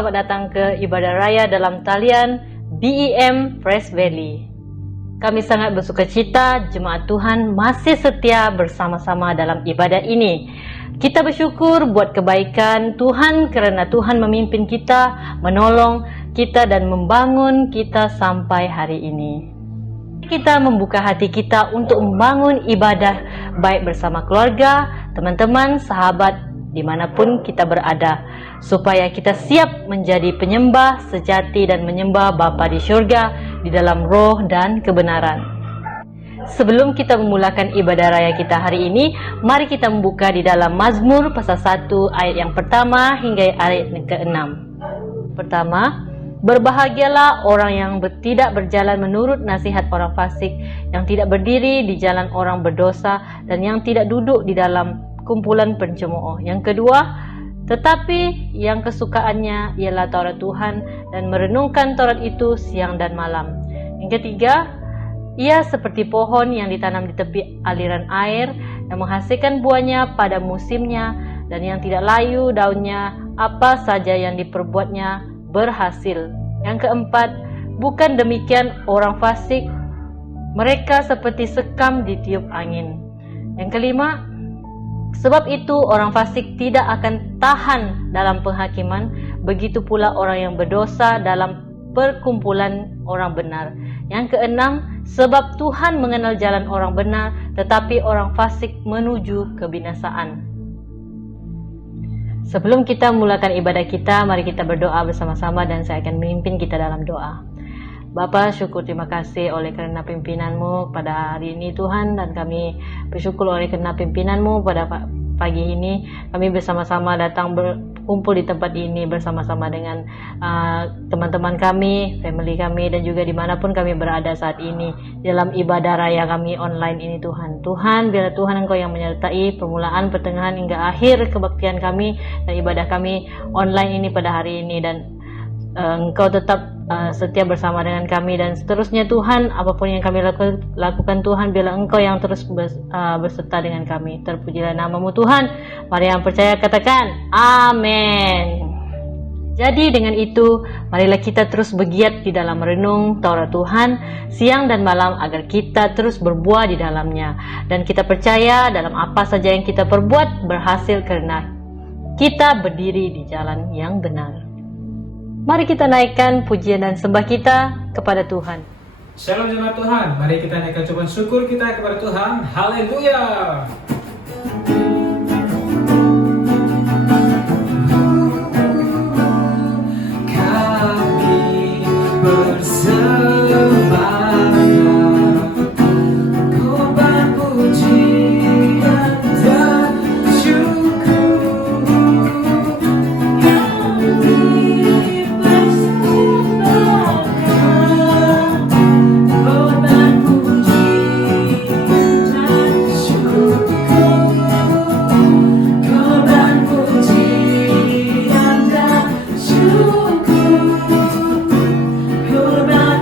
selamat datang ke ibadah raya dalam talian BEM Fresh Valley. Kami sangat bersukacita jemaat Tuhan masih setia bersama-sama dalam ibadah ini. Kita bersyukur buat kebaikan Tuhan kerana Tuhan memimpin kita, menolong kita dan membangun kita sampai hari ini. Kita membuka hati kita untuk membangun ibadah baik bersama keluarga, teman-teman, sahabat, dimanapun kita berada, supaya kita siap menjadi penyembah sejati dan menyembah Bapa di syurga di dalam roh dan kebenaran. Sebelum kita memulakan ibadah raya kita hari ini, mari kita membuka di dalam Mazmur pasal 1 ayat yang pertama hingga ayat yang ke-6. Pertama, berbahagialah orang yang tidak berjalan menurut nasihat orang fasik, yang tidak berdiri di jalan orang berdosa, dan yang tidak duduk di dalam kumpulan pencemooh. Yang kedua, tetapi yang kesukaannya ialah Taurat Tuhan dan merenungkan Taurat itu siang dan malam. Yang ketiga, ia seperti pohon yang ditanam di tepi aliran air yang menghasilkan buahnya pada musimnya dan yang tidak layu daunnya, apa saja yang diperbuatnya berhasil. Yang keempat, bukan demikian orang fasik, mereka seperti sekam ditiup angin. Yang kelima, sebab itu orang fasik tidak akan tahan dalam penghakiman, begitu pula orang yang berdosa dalam perkumpulan orang benar. Yang keenam, sebab Tuhan mengenal jalan orang benar, tetapi orang fasik menuju kebinasaan. Sebelum kita memulakan ibadah kita, mari kita berdoa bersama-sama dan saya akan memimpin kita dalam doa. Bapa, syukur terima kasih oleh kerana pimpinan-Mu pada hari ini Tuhan, dan kami bersyukur oleh kerana pimpinan-Mu pada pagi ini. Kami bersama-sama datang berkumpul di tempat ini bersama-sama dengan teman-teman kami, family kami, dan juga dimanapun kami berada saat ini dalam ibadah raya kami online ini Tuhan. Tuhan, biarlah Tuhan Engkau yang menyertai permulaan, pertengahan hingga akhir kebaktian kami dan ibadah kami online ini pada hari ini, dan Engkau tetap setia bersama dengan kami dan seterusnya Tuhan. Apapun yang kami lakukan Tuhan, biarlah Engkau yang terus berserta dengan kami. Terpujilah nama-Mu Tuhan. Mari yang percaya katakan amin. Jadi dengan itu, marilah kita terus bergiat di dalam merenung Taurat Tuhan siang dan malam agar kita terus berbuah di dalamnya, dan kita percaya dalam apa saja yang kita perbuat berhasil karena kita berdiri di jalan yang benar. Mari kita naikkan pujian dan sembah kita kepada Tuhan. Shalom jemaat Tuhan, mari kita naikkan ucapan syukur kita kepada Tuhan. Haleluya. Kami bersembah korban pujian dan syukur. Korban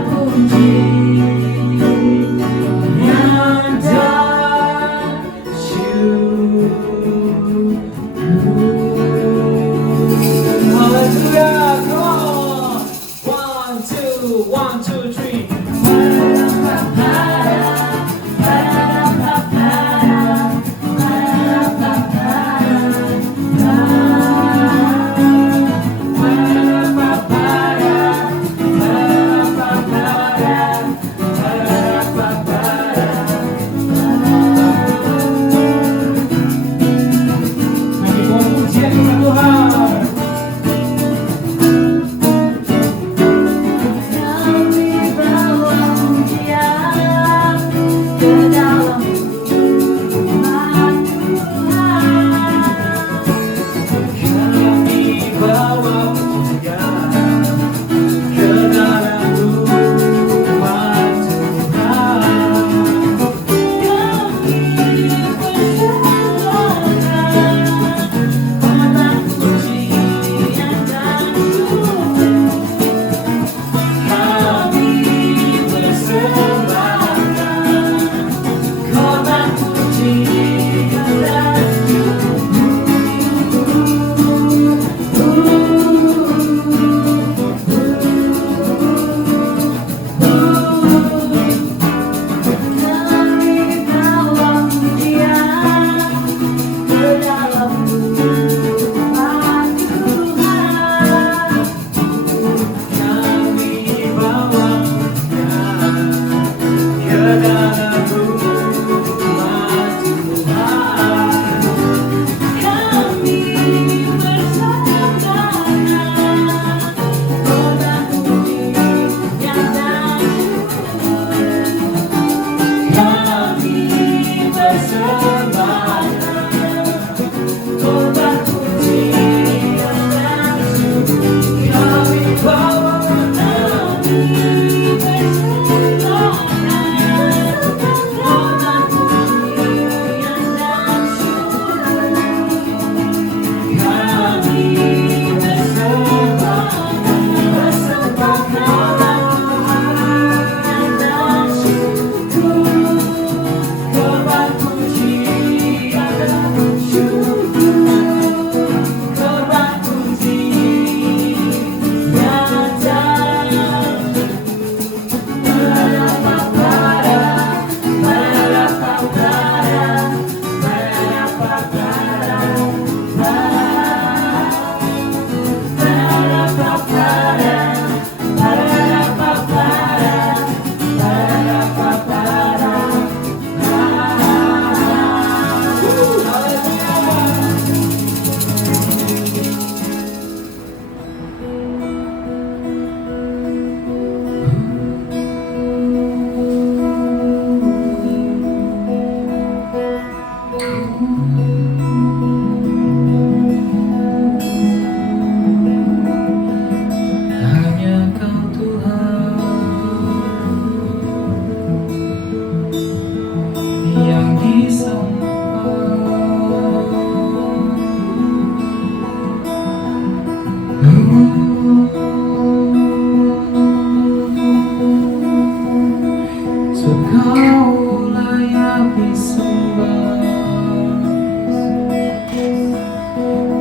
Kau layak disembah,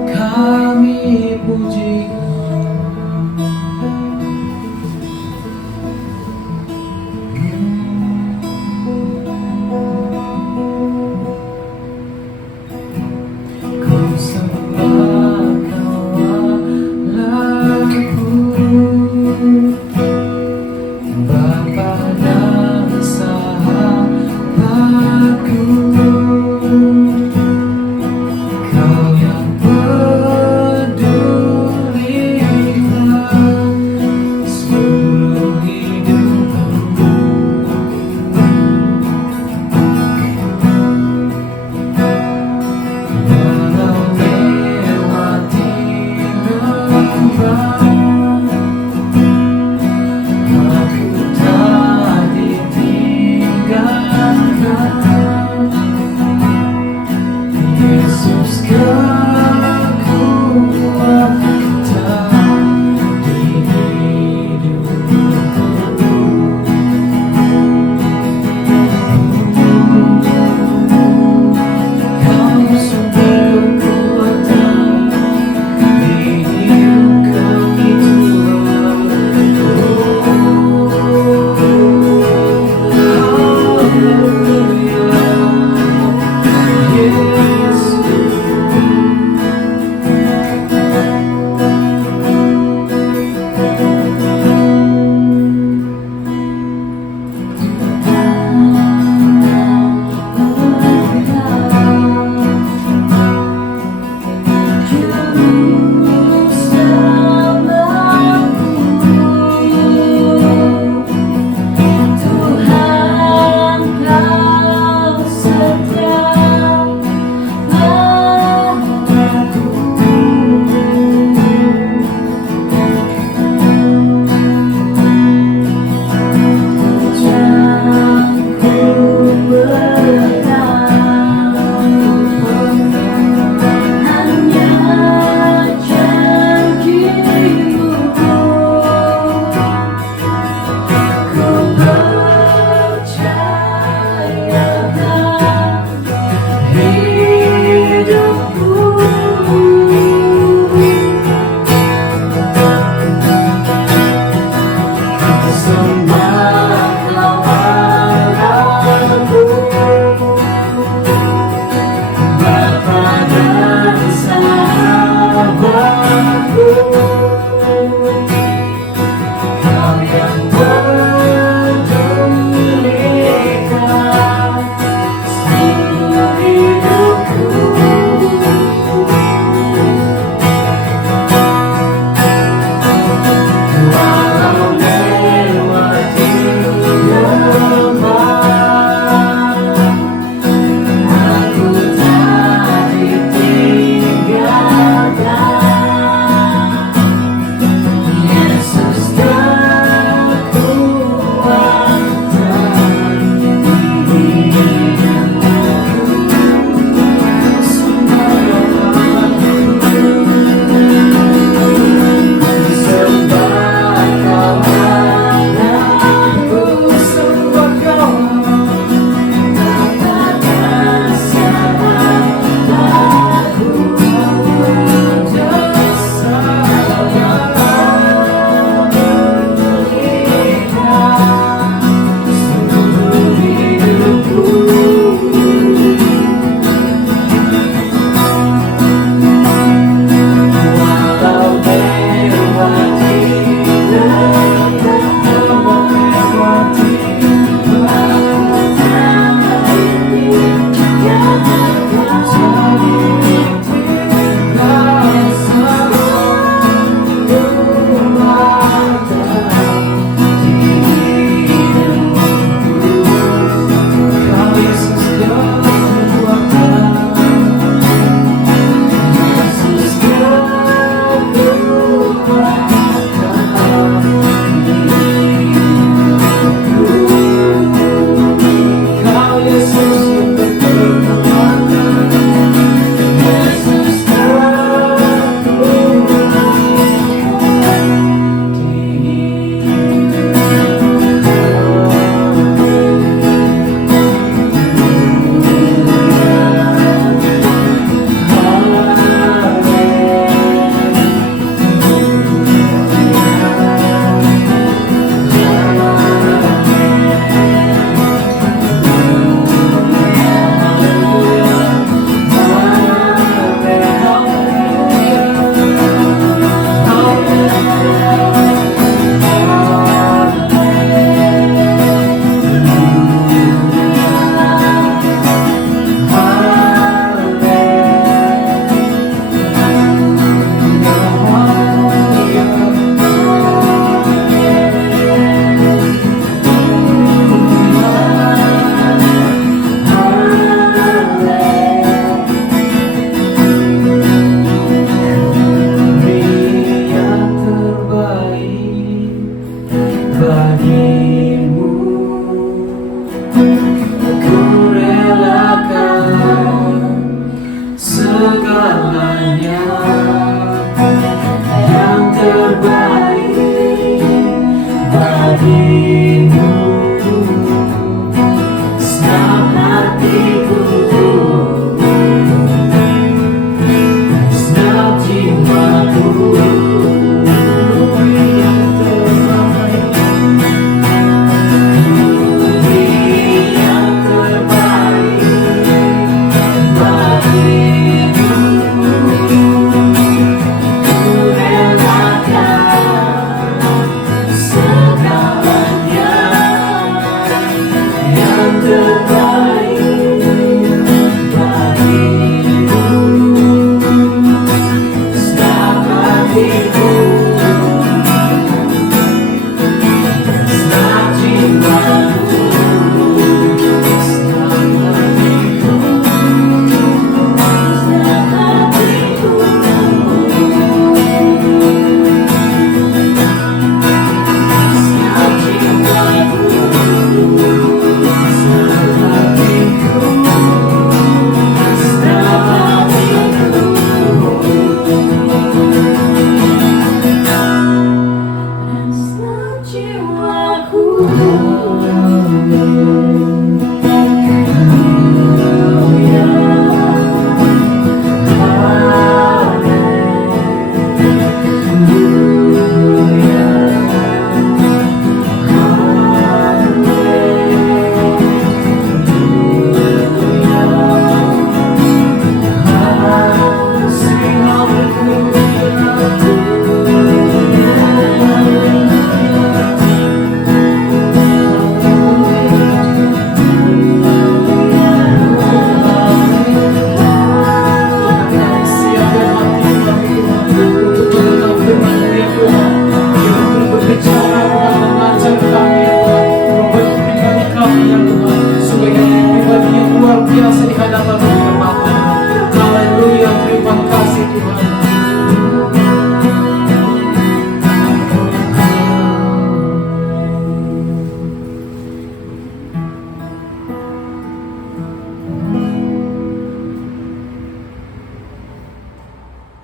kami puji Kau sembah Kau Allahku, Bapa dan Sahabatku. Kau yang pedulikan seluruh hidupku. Walau lewati lembah, aku tak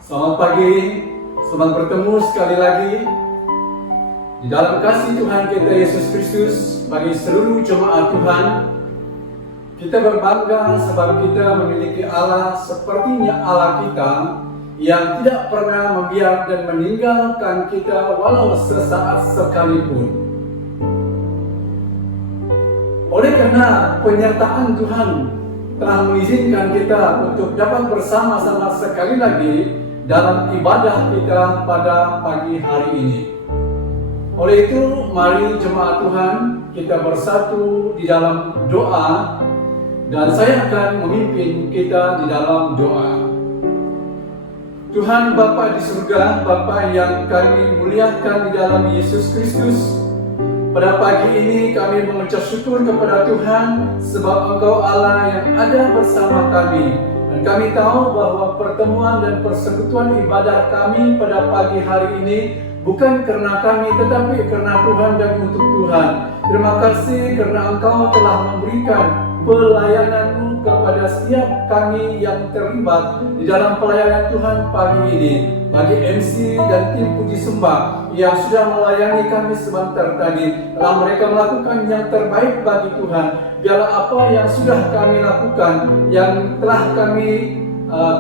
Selamat pagi, selamat bertemu sekali lagi di dalam kasih Tuhan kita Yesus Kristus. Bagi seluruh jemaat Tuhan, kita berbangga sebab kita memiliki Allah sepertinya Allah kita yang tidak pernah membiarkan dan meninggalkan kita walau sesaat sekalipun. Oleh karena penyertaan Tuhan telah mengizinkan kita untuk dapat bersama-sama sekali lagi dalam ibadah kita pada pagi hari ini. Oleh itu, mari jemaat Tuhan kita bersatu di dalam doa, dan saya akan memimpin kita di dalam doa. Tuhan Bapa di surga, Bapa yang kami muliakan di dalam Yesus Kristus, pada pagi ini kami mengucap syukur kepada Tuhan sebab Engkau Allah yang ada bersama kami. Dan kami tahu bahwa pertemuan dan persekutuan ibadah kami pada pagi hari ini bukan karena kami, tetapi karena Tuhan dan untuk Tuhan. Terima kasih karena Engkau telah memberikan pelayanan-Mu kepada setiap kami yang terlibat di dalam pelayanan Tuhan pagi ini. Bagi MC dan tim puji sembah yang sudah melayani kami sebentar tadi, telah mereka melakukan yang terbaik bagi Tuhan. Biarlah apa yang sudah kami lakukan, yang telah kami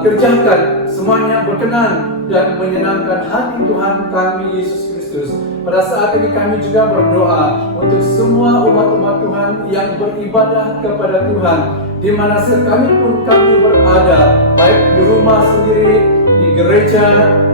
kerjakan, semuanya berkenan dan menyenangkan hati Tuhan kami Yesus Kristus. Pada saat ini kami juga berdoa untuk semua umat-umat Tuhan yang beribadah kepada Tuhan, di mana sekalipun kami berada, baik di rumah sendiri, di gereja,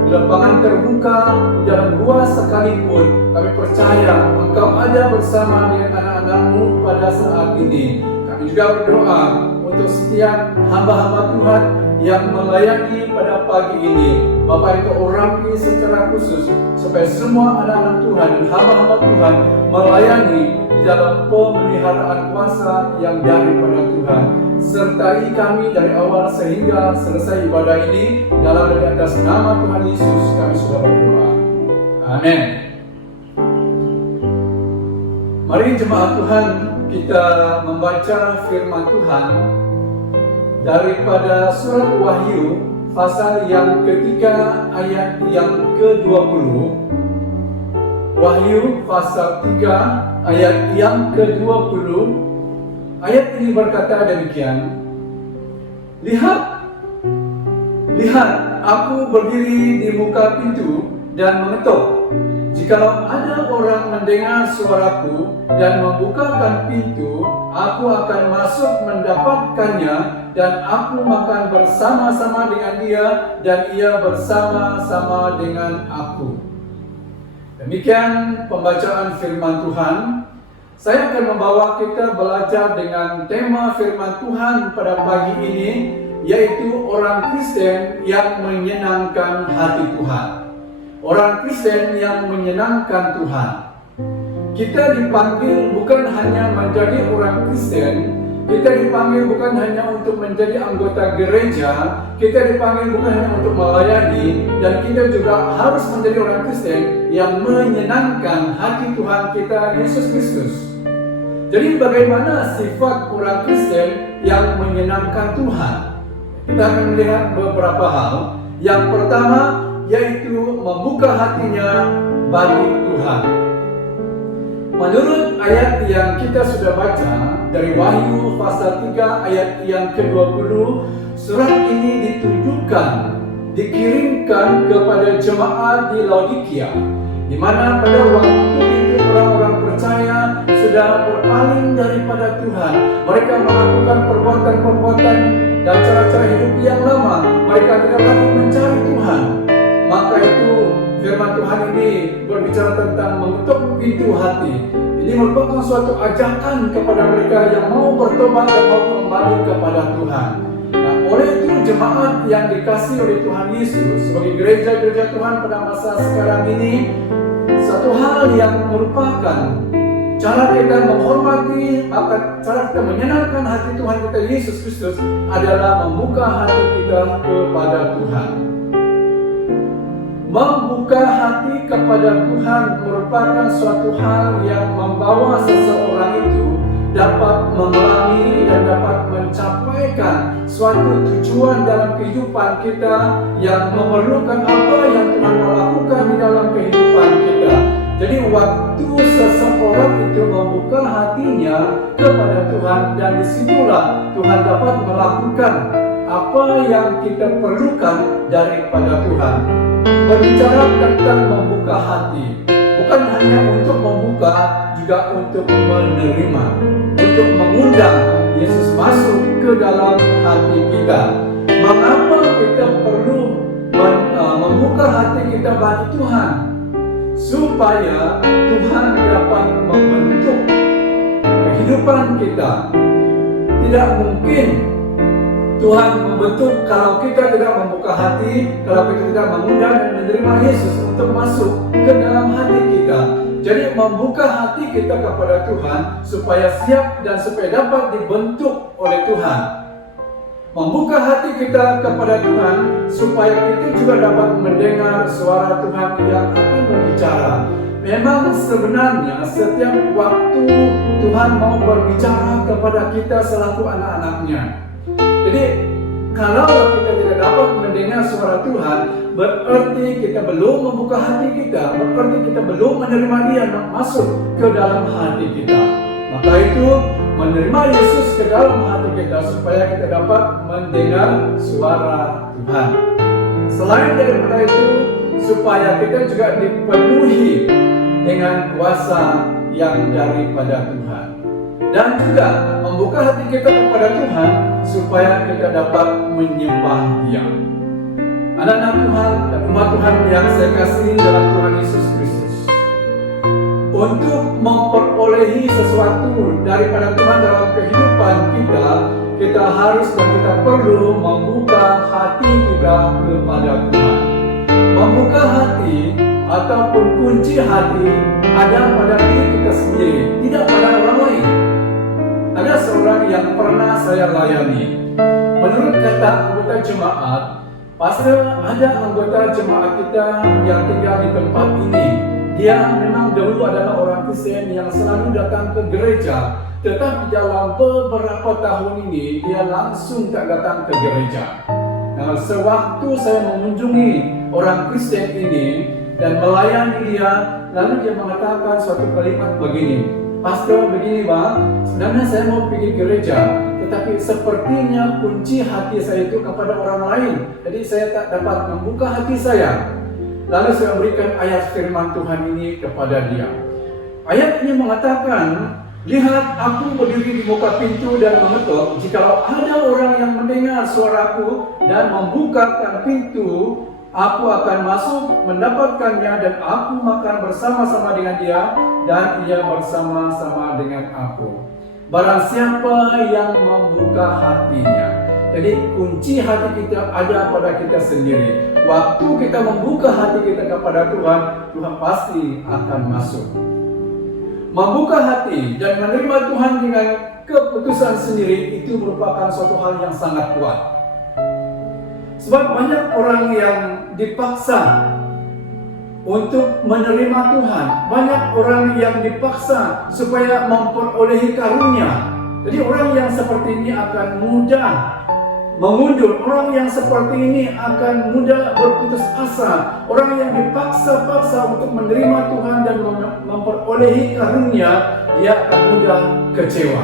di lapangan terbuka, di dalam gua sekalipun, kami percaya Engkau ada bersama dengan anak-anak-Mu pada saat ini. Kami juga berdoa untuk setiap hamba-hamba Tuhan yang melayani pada pagi ini. Bapak Engkau urapi secara khusus supaya semua anak-anak Tuhan dan hamba-hamba Tuhan melayani di dalam pemeliharaan kuasa yang daripada Tuhan. Sertai kami dari awal sehingga selesai ibadah ini. Dalam dan atas nama Tuhan Yesus kami sudah berdoa. Amin. Mari jemaat Tuhan kita membaca firman Tuhan daripada surat Wahyu pasal yang ketiga ayat yang ke-20. Wahyu pasal 3 ayat yang ke-20. Ayat ini berkata demikian. Lihat, aku berdiri di muka pintu dan mengetuk. Jikalau ada orang mendengar suaraku dan membukakan pintu, aku akan masuk mendapatkannya, dan aku makan bersama-sama dengan dia, dan ia bersama-sama dengan aku. Demikian pembacaan firman Tuhan. Saya akan membawa kita belajar dengan tema firman Tuhan pada pagi ini, yaitu orang Kristen yang menyenangkan hati Tuhan. Orang Kristen yang menyenangkan Tuhan. Kita dipanggil bukan hanya menjadi orang Kristen, kita dipanggil bukan hanya untuk menjadi anggota gereja, kita dipanggil bukan hanya untuk melayani, dan kita juga harus menjadi orang Kristen yang menyenangkan hati Tuhan kita Yesus Kristus. Jadi bagaimana sifat orang Kristen yang menyenangkan Tuhan? Kita akan melihat beberapa hal. Yang pertama yaitu membuka hatinya bagi Tuhan. Menurut ayat yang kita sudah baca dari Wahyu pasal 3 ayat yang ke-20, surat ini ditujukan, dikirimkan kepada jemaat di Laodikia, di mana pada waktu itu orang-orang percaya sudah berpaling daripada Tuhan. Mereka melakukan perbuatan-perbuatan dan cara-cara hidup yang lama. Mereka tidak lagi mencari Tuhan. Maka itu firman Tuhan ini berbicara tentang mengetuk pintu hati. Ini merupakan suatu ajakan kepada mereka yang mau bertobat dan mau kembali kepada Tuhan. Nah, oleh itu jemaat yang dikasihi oleh Tuhan Yesus sebagai gereja-gereja Tuhan pada masa sekarang ini, satu hal yang merupakan cara kita menghormati, maka cara kita menyenangkan hati Tuhan kita Yesus Kristus adalah membuka hati kita kepada Tuhan. Membuka hati kepada Tuhan merupakan suatu hal yang membawa seseorang itu dapat memerangi dan dapat mencapaikan suatu tujuan dalam kehidupan kita yang memerlukan apa yang Tuhan mau lakukan di dalam kehidupan kita. Jadi waktu seseorang itu membuka hatinya kepada Tuhan, dan disitulah Tuhan dapat melakukan apa yang kita perlukan daripada Tuhan. Berbicara tentang membuka hati, bukan hanya untuk membuka, juga untuk menerima, untuk mengundang Yesus masuk ke dalam hati kita. Mengapa kita perlu membuka hati kita bagi Tuhan? Supaya Tuhan dapat membentuk kehidupan kita. Tidak mungkin Tuhan membentuk kalau kita tidak membuka hati, kalau kita tidak mengundang dan menerima Yesus untuk masuk ke dalam hati kita. Jadi membuka hati kita kepada Tuhan supaya siap dan supaya dapat dibentuk oleh Tuhan. Membuka hati kita kepada Tuhan supaya kita juga dapat mendengar suara Tuhan yang akan berbicara. Memang sebenarnya setiap waktu Tuhan mau berbicara kepada kita selaku anak-anaknya. Jadi kalau kita tidak dapat mendengar suara Tuhan, berarti kita belum membuka hati kita, berarti kita belum menerima Dia masuk ke dalam hati kita. Maka itu menerima Yesus ke dalam hati kita supaya kita dapat mendengar suara Tuhan. Selain daripada itu, supaya kita juga dipenuhi dengan kuasa yang daripada Tuhan. Dan juga membuka hati kita kepada Tuhan supaya kita dapat menyembah Dia. Anak-anak Tuhan dan umat Tuhan yang saya kasih dalam Tuhan Yesus Kristus, untuk memperolehi sesuatu daripada Tuhan dalam kehidupan kita, kita harus dan kita perlu membuka hati kita kepada Tuhan. Membuka hati ataupun kunci hati ada pada diri kita sendiri, tidak pada orang lain. Ada seorang yang pernah saya layani. Menurut kata anggota jemaat, pasti ada anggota jemaat kita yang tinggal di tempat ini. Dia memang dahulu adalah orang Kristen yang selalu datang ke gereja, tetapi dalam beberapa tahun ini dia langsung tak datang ke gereja. Nah, sewaktu saya mengunjungi orang Kristen ini dan melayani dia, lalu dia mengatakan suatu kalimat begini, "Pastor, begini Bang, sebenarnya saya mau pergi gereja, tetapi sepertinya kunci hati saya itu kepada orang lain, jadi saya tak dapat membuka hati saya." Lalu saya memberikan ayat firman Tuhan ini kepada dia. Ayat ini mengatakan, "Lihat, aku berdiri di muka pintu dan mengetuk. Jikalau ada orang yang mendengar suaraku dan membukakan pintu, aku akan masuk mendapatkannya dan aku makan bersama-sama dengan dia dan ia bersama-sama dengan aku." Barang siapa yang membuka hatinya. Jadi kunci hati kita ada pada kita sendiri. Waktu kita membuka hati kita kepada Tuhan, Tuhan pasti akan masuk. Membuka hati dan menerima Tuhan dengan keputusan sendiri itu merupakan suatu hal yang sangat kuat. Sebab banyak orang yang dipaksa untuk menerima Tuhan. Banyak orang yang dipaksa supaya memperolehi karunia. Jadi orang yang seperti ini akan mudah mengundur. Orang yang seperti ini akan mudah berputus asa. Orang yang dipaksa-paksa untuk menerima Tuhan dan memperolehi karunia, dia akan mudah kecewa.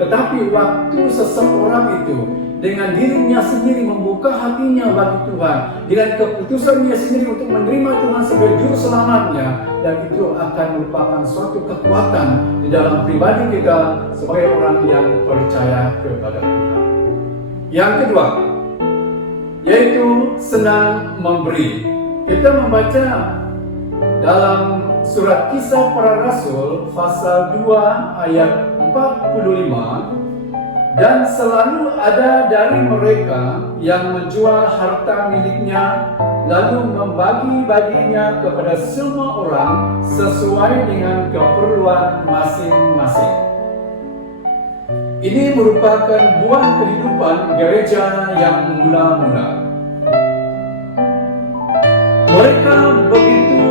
Tetapi waktu seseorang itu dengan dirinya sendiri membuka hatinya bagi Tuhan, dengan keputusannya sendiri untuk menerima Tuhan sebagai juru selamatnya, dan itu akan merupakan suatu kekuatan di dalam pribadi kita sebagai orang yang percaya kepada Tuhan. Yang kedua, yaitu senang memberi. Kita membaca dalam surat Kisah Para Rasul pasal 2 ayat 45, dan selalu ada dari mereka yang menjual harta miliknya lalu membagi-baginya kepada semua orang sesuai dengan keperluan masing-masing. Ini merupakan buah kehidupan gereja yang mula-mula. Mereka begitu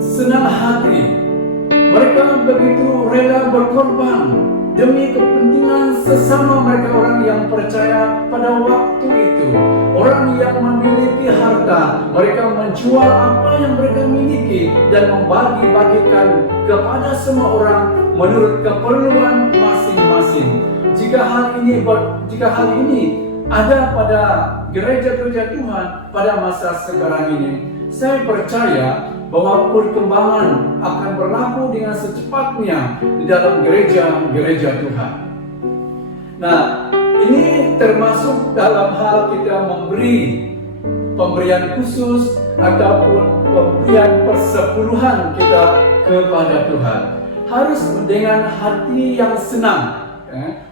senang hati, mereka begitu rela berkorban demi kepentingan sesama mereka, orang yang percaya pada waktu itu. Orang yang memiliki harta, mereka menjual apa yang mereka miliki dan membagi-bagikan kepada semua orang menurut keperluan masing-masing. Jika hal ini ada pada gereja-gereja Tuhan pada masa sekarang ini, saya percaya bahwa perkembangan akan berlaku dengan secepatnya di dalam gereja-gereja Tuhan. Nah, ini termasuk dalam hal kita memberi pemberian khusus ataupun pemberian persepuluhan kita kepada Tuhan. Harus dengan hati yang senang.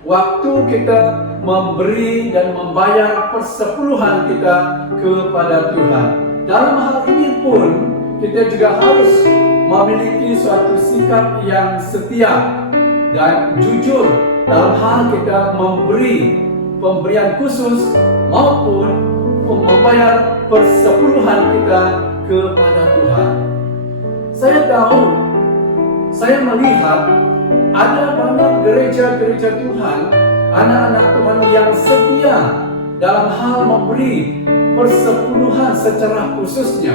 Waktu kita memberi dan membayar persepuluhan kita kepada Tuhan. Dalam hal ini pun kita juga harus memiliki suatu sikap yang setia dan jujur dalam hal kita memberi pemberian khusus maupun membayar persepuluhan kita kepada Tuhan. Saya melihat ada banyak gereja-gereja Tuhan, anak-anak Tuhan yang setia dalam hal memberi persepuluhan secara khususnya.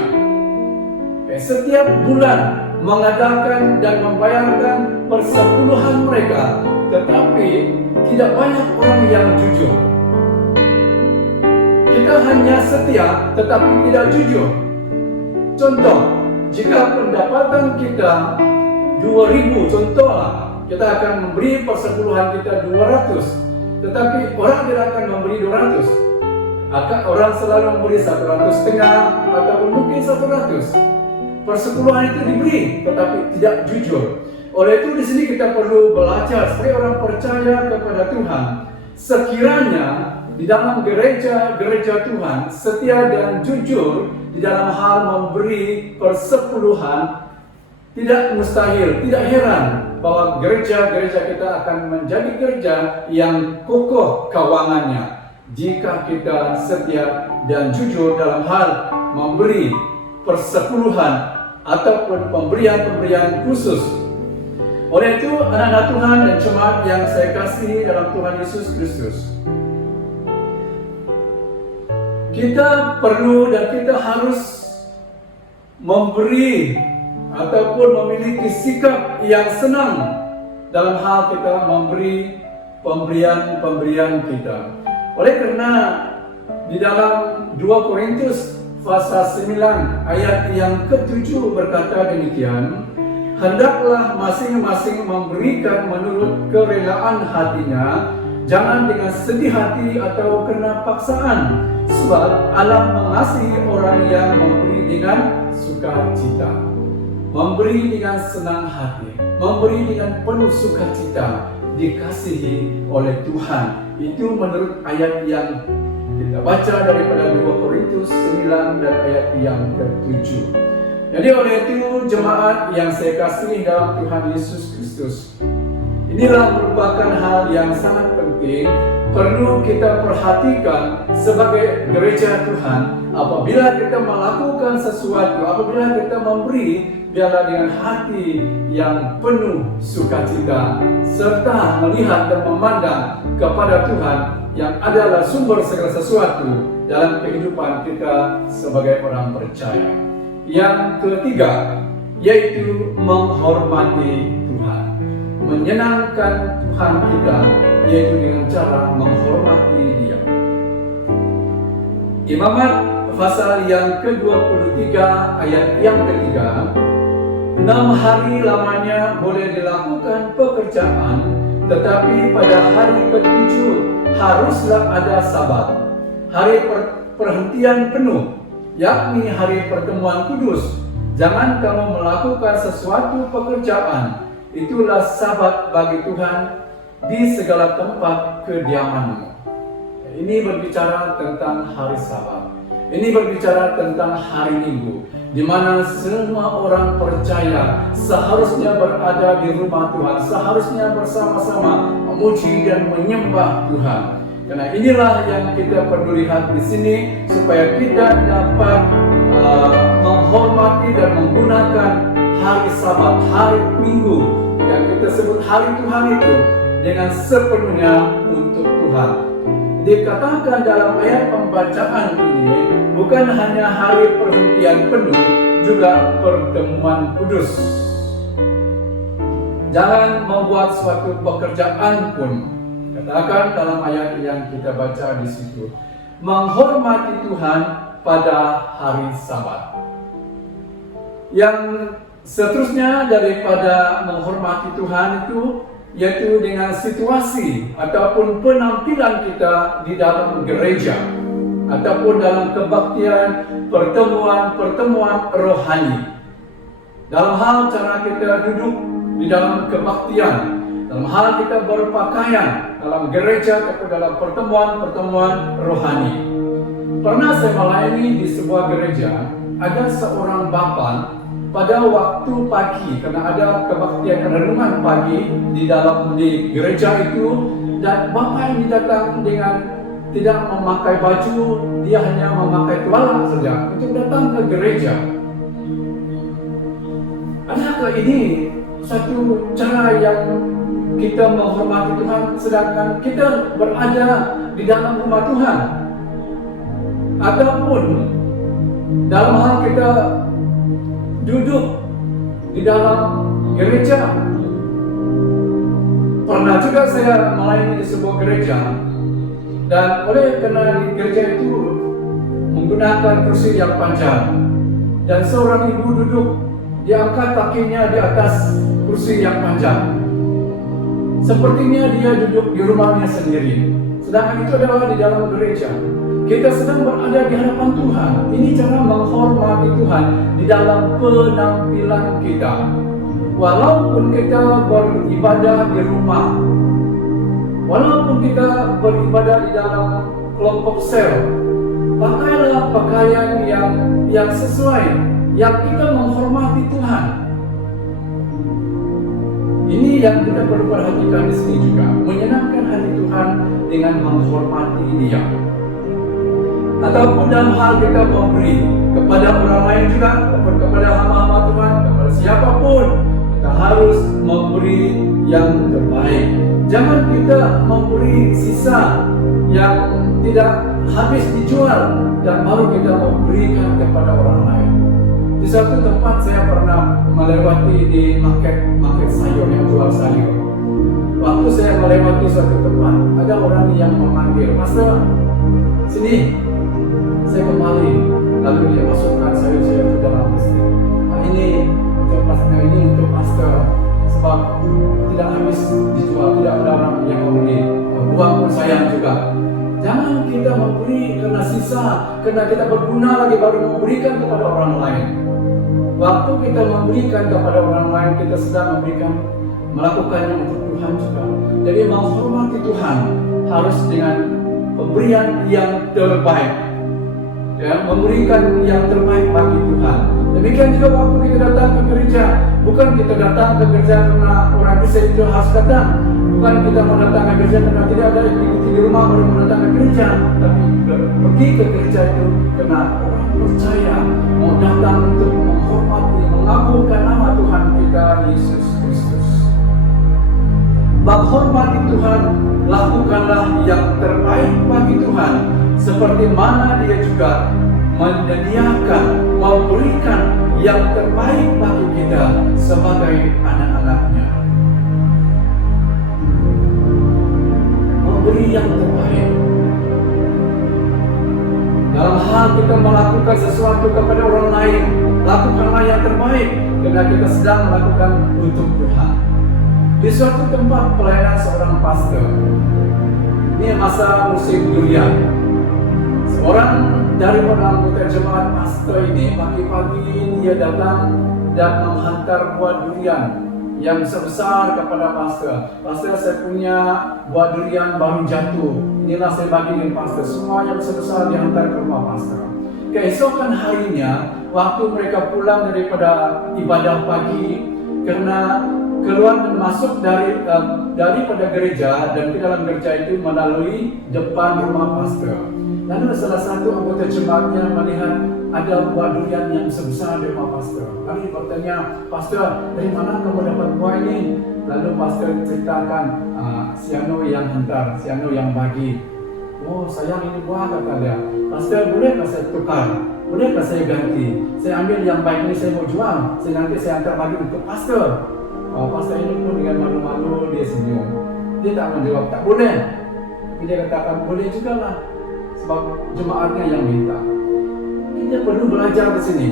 Setiap bulan mengadakan dan membayarkan persepuluhan mereka, tetapi tidak banyak orang yang jujur. Kita hanya setia tetapi tidak jujur. Contoh, jika pendapatan kita 2.000, contohlah, kita akan memberi persepuluhan kita 200, tetapi orang tidak akan memberi 200. Orang selalu memberi 100,5 ataupun mungkin 100. Persepuluhan itu diberi, tetapi tidak jujur. Oleh itu di sini kita perlu belajar sebagai orang percaya kepada Tuhan. Sekiranya di dalam gereja Tuhan setia dan jujur di dalam hal memberi persepuluhan, tidak mustahil, tidak heran bahwa gereja-gereja kita akan menjadi gereja yang kokoh keuangannya jika kita setia dan jujur dalam hal memberi persepuluhan ataupun pemberian-pemberian khusus. Oleh itu, anak-anak Tuhan dan jemaat yang saya kasihi dalam Tuhan Yesus Kristus, kita perlu dan kita harus memberi ataupun memiliki sikap yang senang dalam hal kita memberi pemberian-pemberian kita. Oleh karena di dalam 2 Korintus pasal 9 ayat yang ke-7 berkata demikian, hendaklah masing-masing memberikan menurut kerelaan hatinya, jangan dengan sedih hati atau kena paksaan, sebab Allah mengasihi orang yang memberi dengan sukacita. Memberi dengan senang hati, memberi dengan penuh sukacita, dikasihi oleh Tuhan. Itu menurut ayat yang kita baca daripada 2 Korintus 9 dan ayat yang ke-7. Jadi oleh itu jemaat yang saya kasihi dalam Tuhan Yesus Kristus, inilah merupakan hal yang sangat penting, perlu kita perhatikan sebagai gereja Tuhan. Apabila kita melakukan sesuatu, apabila kita memberi, biarlah dengan hati yang penuh sukacita serta melihat dan memandang kepada Tuhan yang adalah sumber segala sesuatu dalam kehidupan kita sebagai orang percaya. Yang ketiga, yaitu menghormati Tuhan. Menyenangkan Tuhan kita, yaitu dengan cara menghormati Dia. Imamat pasal yang ke-23 ayat yang ketiga, 6 hari lamanya boleh dilakukan pekerjaan, tetapi pada hari ke-7 haruslah ada Sabat, hari perhentian penuh, yakni hari pertemuan kudus. Jangan kamu melakukan sesuatu pekerjaan, itulah Sabat bagi Tuhan di segala tempat kediamanmu. Ini berbicara tentang hari Sabat. Ini berbicara tentang hari Minggu, di mana semua orang percaya seharusnya berada di rumah Tuhan, seharusnya bersama-sama memuji dan menyembah Tuhan. Karena inilah yang kita perlu lihat di sini, supaya kita dapat menghormati dan menggunakan hari Sabat, hari Minggu yang kita sebut hari Tuhan itu dengan sepenuhnya untuk Tuhan. Dikatakan dalam ayat pembacaan ini, bukan hanya hari perhentian penuh, juga pertemuan kudus. Jangan membuat suatu pekerjaan pun, katakan dalam ayat yang kita baca di situ, menghormati Tuhan pada hari Sabat. Yang seterusnya daripada menghormati Tuhan itu, yaitu dengan situasi ataupun penampilan kita di dalam gereja ataupun dalam kebaktian, pertemuan-pertemuan rohani. Dalam hal cara kita duduk di dalam kebaktian, dalam hal kita berpakaian dalam gereja ataupun dalam pertemuan-pertemuan rohani. Pernah saya melayani di sebuah gereja, ada seorang bapa pada waktu pagi, karena ada kebaktian renungan pagi di gereja itu, dan bapak ini datang dengan tidak memakai baju, dia hanya memakai tuala saja untuk datang ke gereja. Adakah ini satu cara yang kita menghormati Tuhan sedangkan kita berada di dalam rumah Tuhan? Ataupun dalam hal kita duduk di dalam gereja. Pernah juga saya melayani di sebuah gereja, dan karena di gereja itu menggunakan kursi yang panjang, dan seorang ibu duduk, diangkat kakinya di atas kursi yang panjang. Sepertinya dia duduk di rumahnya sendiri, sedangkan itu adalah di dalam gereja. Kita sedang berada di hadapan Tuhan. Ini cara menghormati Tuhan di dalam penampilan kita. Walaupun kita beribadah di rumah, walaupun kita beribadah di dalam kelompok sel, pakailah pakaian yang sesuai, yang kita menghormati Tuhan. Ini yang kita perlu perhatikan di sini juga, menyenangkan hati Tuhan dengan menghormati Dia. Ataupun dalam hal kita memberi kepada orang lain juga, kepada hamba-hamba Tuhan, kepada siapapun, kita harus memberi yang terbaik. Jangan kita memberi sisa yang tidak habis dijual dan baru kita memberikan kepada orang lain. Di satu tempat saya pernah melewati di market sayur yang jual sayur. Waktu saya melewati suatu tempat, ada orang yang memanggil, "Pastor, sini." Saya kembali, lalu dia masukkan sayur-sayur ke dalam plastik. Ini untuk pastor, sebab tidak habis dijual, tidak ada orang yang membeli. Buang pun sayang juga. Jangan kita memberi karena sisa, karena kita berguna lagi baru memberikan kepada orang lain. Waktu kita memberikan kepada orang lain, kita sedang melakukannya untuk Tuhan juga. Jadi menghormati Tuhan harus dengan pemberian yang terbaik. Ya, memberikan yang terbaik bagi Tuhan. Demikian juga waktu kita datang ke gereja, bukan kita datang ke gereja karena orang Kristen itu harus datang, bukan kita mau datang ke gereja karena tidak ada aktiviti di rumah baru mau datang ke gereja, tapi pergi ke gereja itu karena orang percaya mau datang untuk menghormati, mengagungkan nama Tuhan kita Yesus Kristus. Menghormati menghormati Tuhan, lakukanlah yang terbaik bagi Tuhan, seperti mana Dia juga menyediakan, memberikan yang terbaik bagi kita sebagai anak-anaknya. Memberi yang terbaik. Dalam hal kita melakukan sesuatu kepada orang lain, lakukanlah yang terbaik, karena kita sedang melakukan untuk Tuhan. Di suatu tempat pelayanan seorang pastor, ini masa musim durian. Seorang dari anggota jemaat pastor ini pagi-pagi dia datang dan menghantar buah durian yang sebesar kepada pastor. Pastor, saya punya buah durian baru jatuh. Inilah saya bagi dengan pastor. Semua yang sebesar dihantar ke rumah pastor. Keesokan harinya, waktu mereka pulang daripada ibadah pagi, karena keluar dan masuk daripada gereja dan ke dalam gereja itu melalui depan rumah pastor. Lalu salah satu anggota jemaatnya melihat ada buah durian yang sebesar di rumah pastor. Lalu bertanya, "Pastor, dari mana kamu dapat buah ini?" Lalu pastor ceritakan, "Siano yang hantar, Siano yang bagi." "Oh sayang, ini buah," kata dia. "Pastor, bolehkah saya tukar? Bolehkah saya ganti? Saya ambil yang baik ini, saya mau jual. Nanti saya hantar bagi untuk pastor." Pastor ini pun dengan malu-malu dia senyum. Dia tak menjawab, "Tak boleh." Tapi dia katakan, "Boleh juga lah, sebab jemaatnya yang minta." Kita perlu belajar di sini,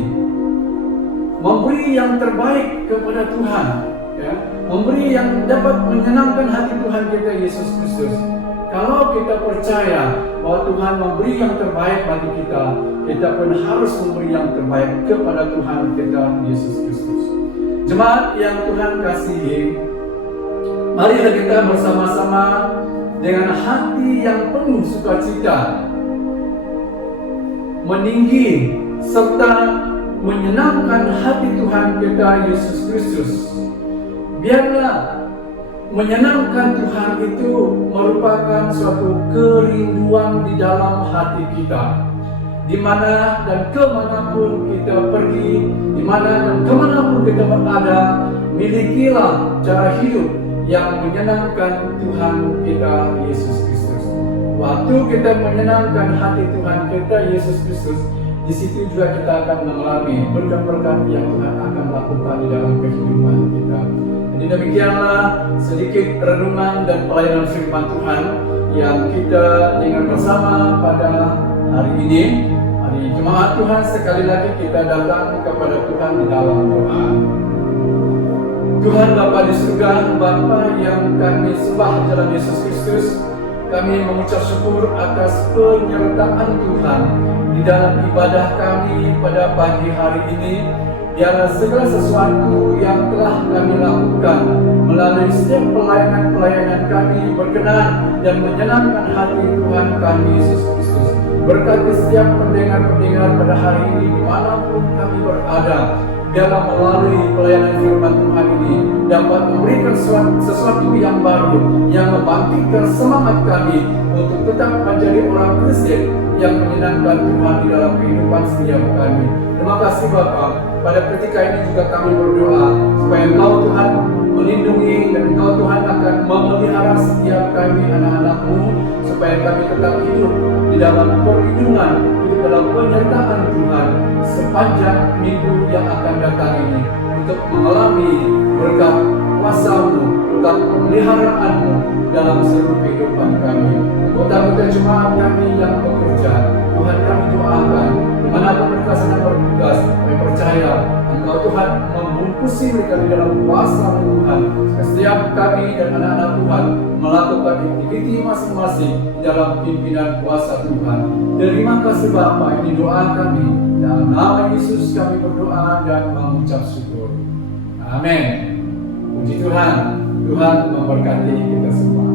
memberi yang terbaik kepada Tuhan, ya, memberi yang dapat menyenangkan hati Tuhan kita Yesus Kristus. Kalau kita percaya bahwa Tuhan memberi yang terbaik bagi kita, kita pun harus memberi yang terbaik kepada Tuhan kita Yesus Kristus. Jemaat yang Tuhan kasihi, marilah kita bersama-sama dengan hati yang penuh sukacita meninggi serta menyenangkan hati Tuhan kita Yesus Kristus. Biarlah menyenangkan Tuhan itu merupakan suatu kerinduan di dalam hati kita. Di mana dan kemanapun kita pergi, di mana dan kemanapun kita berada, milikilah cara hidup yang menyenangkan Tuhan kita Yesus Kristus. Waktu kita menyenangkan hati Tuhan kita Yesus Kristus, di situ juga kita akan mengalami berkat-berkat yang Tuhan akan lakukan di dalam kehidupan kita. Jadi demikianlah sedikit renungan dan pelayanan firman Tuhan yang kita dengar bersama pada hari ini. Hari Jemaat Tuhan, sekali lagi kita datang kepada Tuhan di dalam doa. Tuhan Bapa di surga, Bapa yang kami sembah dalam Yesus Kristus, kami mengucap syukur atas penyertaan Tuhan di dalam ibadah kami pada pagi hari ini. Biarlah segala sesuatu yang telah kami lakukan melalui setiap pelayanan-pelayanan kami berkenan dan menyenangkan hati Tuhan kami Yesus Kristus. Berkati setiap pendengar-pendengar pada hari ini dimanapun kami berada, biarlah melalui pelayanan firman Tuhan ini dapat memberikan sesuatu yang baru, yang membangkitkan semangat kami untuk tetap menjadi orang Kristen yang menyenangkan Tuhan di dalam kehidupan setiap kami. Terima kasih Bapa. Pada ketika ini juga kami berdoa supaya Engkau Tuhan melindungi dan Engkau Tuhan akan memelihara setiap kami anak-anak-Mu, supaya kami tetap hidup di dalam perlindungan, hidup dalam penyertaan Tuhan sepanjang minggu yang akan datang ini, untuk mengalami berkat kuasa-Mu, berkat pemeliharaan-Mu dalam seluruh kehidupan kami. Anggota-anggota jemaat kami yang bekerja, Tuhan kami doakan dimanapun mereka sedang bertugas, kami percaya Engkau Tuhan membungkusi mereka di dalam kuasa Tuhan. Setiap kami dan anak-anak Tuhan melakukan aktiviti masing-masing di dalam pimpinan kuasa Tuhan. Terima kasih Bapa, ini doa kami. Dalam nama Yesus kami berdoa dan mengucap syukur. Amin. Puji Tuhan. Tuhan memberkati kita semua.